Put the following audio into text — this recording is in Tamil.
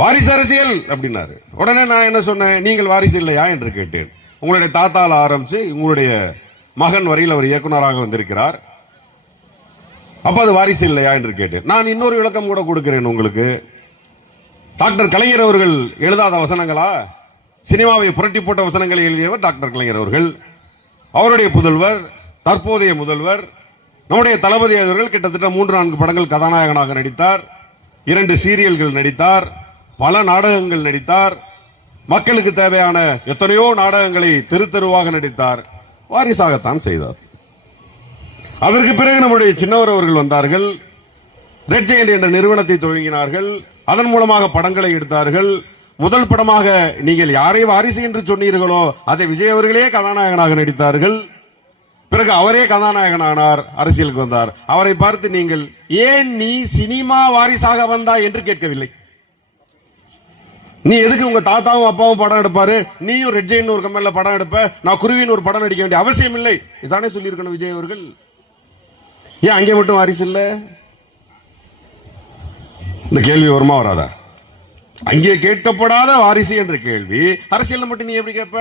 வாரிசு அரசியல் அப்படின்னாரு. உடனே நான் என்ன சொன்னேன், நீங்கள் வாரிசு இல்லையா என்று கேட்டேன். உங்களுடைய தாத்தால ஆரம்பிச்சு உங்களுடைய மகன் வரையில் அவர் இயக்குநராக வந்திருக்கிறார், அப்ப அது வாரிசு இல்லையா என்று கேட்டேன். நான் இன்னொரு விளக்கம் கூட கொடுக்கிறேன் உங்களுக்கு. டாக்டர் கலைஞர் அவர்கள் எழுதாத வசனங்களா? சினிமாவை புரட்டி போட்ட வசனங்களை எழுதியவர் டாக்டர் கலைஞர் அவர்கள். அவருடைய புதல்வர், தற்போதைய முதல்வர் நம்முடைய தளபதி அவர்கள் கிட்டத்தட்ட 3-4 படங்கள் கதாநாயகனாக நடித்தார், 2 சீரியல்கள் நடித்தார், பல நாடகங்கள் நடித்தார், மக்களுக்கு தேவையான எத்தனையோ நாடகங்களை தெரு தெருவாக நடித்தார். வாரிசாகத்தான் செய்தார். அதற்கு பிறகு நம்முடைய சின்னவர் அவர்கள் வந்தார்கள், ரெட் ஜெயண்ட் என்ற நிறுவனத்தை துவங்கினார்கள், அதன் மூலமாக படங்களை எடுத்தார்கள். முதல் படமாக நீங்கள் யாரை வாரிசு என்று சொன்னீர்களோ அதை விஜய் அவர்களே கதாநாயகனாக நடித்தார்கள். பிறகு அவரே கதாநாயகனானார், அரசியலுக்கு வந்தார். அவரை பார்த்து நீங்கள் ஏன் நீ சினிமா வாரிசாக வந்தா என்று கேட்கவில்லை. நீ எதுக்கு உங்க தாத்தாவும் அப்பாவும் படம் எடுப்பாரு, நீயும் ரெட் ஜெயின் ஒரு கம்பெனில படம் எடுப்ப, நான் குருவின் ஒரு படம் நடிக்க வேண்டிய அவசியம் இல்லை, இதானே சொல்லியிருக்கணும் விஜய் அவர்கள். ஏன் அங்கே மட்டும் வாரிசு இல்ல? இந்த கேள்வி வருமா வராதா? அங்கே கேட்கப்படாத வாரிசு என்ற கேள்வி அரசியல் மட்டும் நீ எப்படி கேட்ப?